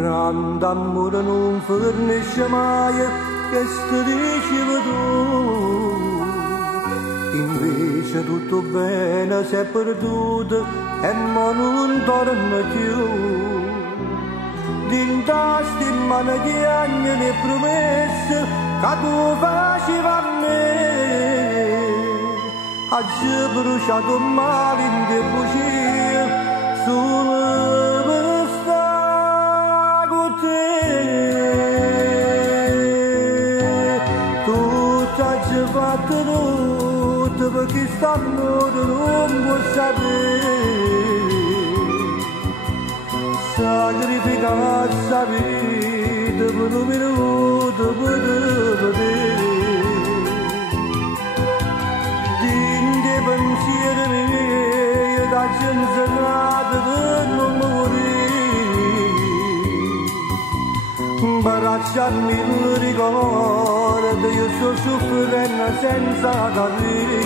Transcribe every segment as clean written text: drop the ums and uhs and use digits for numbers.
grande amore non fornisce mai che strisce tu. Invece tutto bene si è perduto e non torna più. D'intasti in mano di anni le promesse che tu facevi a me. Oggi bruciato male in te bugie solo per stare con te. Tutto oggi fatto tutto perché st'amore non può sapere. Sacrificare sa vita per un minuto per vedere. Dinde pensieri miei da censurato per non morire. Baracciarmi il ricordo, io sto soffrendo senza capire.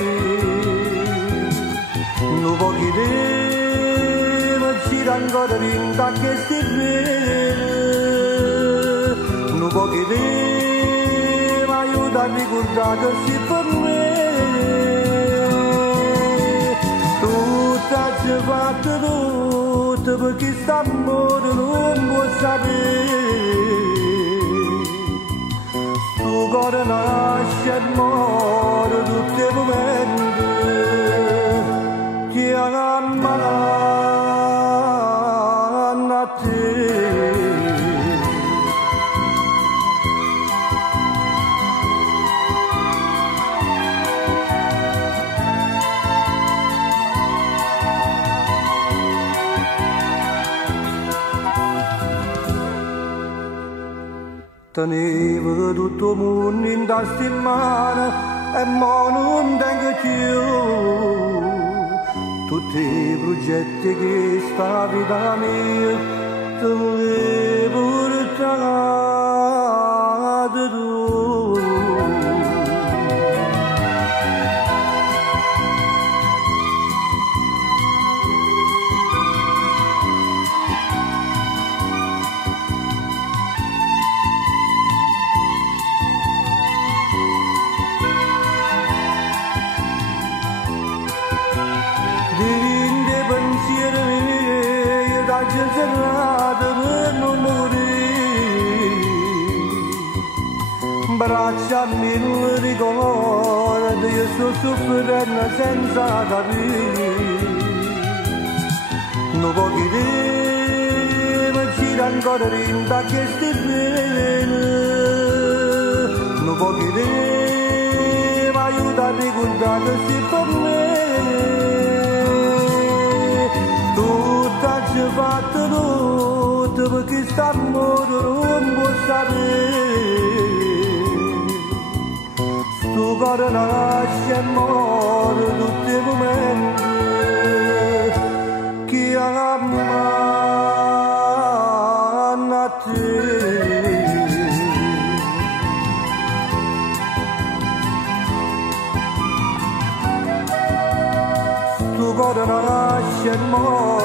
Non voglio dire ancora vinta che sti bene, non può chiedere, ma aiuta a ricordare che si per me. Tutto ci ha fatto tutto perché st'amore non può sapere. Sto cuore nasce e muore tutti i momenti che ammala. Tenevo tutto il mondo in tasca mano e mo non tengo più tutti i progetti che sta vita mia te volevo portare tu. Dinde pensieri miei da censurato per non morire. Bracciami il ricordo, io sto soffrendo senza capire. Non voglio dire, ma c'era ancora rinda che sti bene. Non voglio dire, ma aiuta a ricordare che si per me. Tutto ci ha fatto tutto perché st'amore non può sapere. Sto cuore nasce e muore tutti i momenti che amano a te. Sto cuore nasce e muore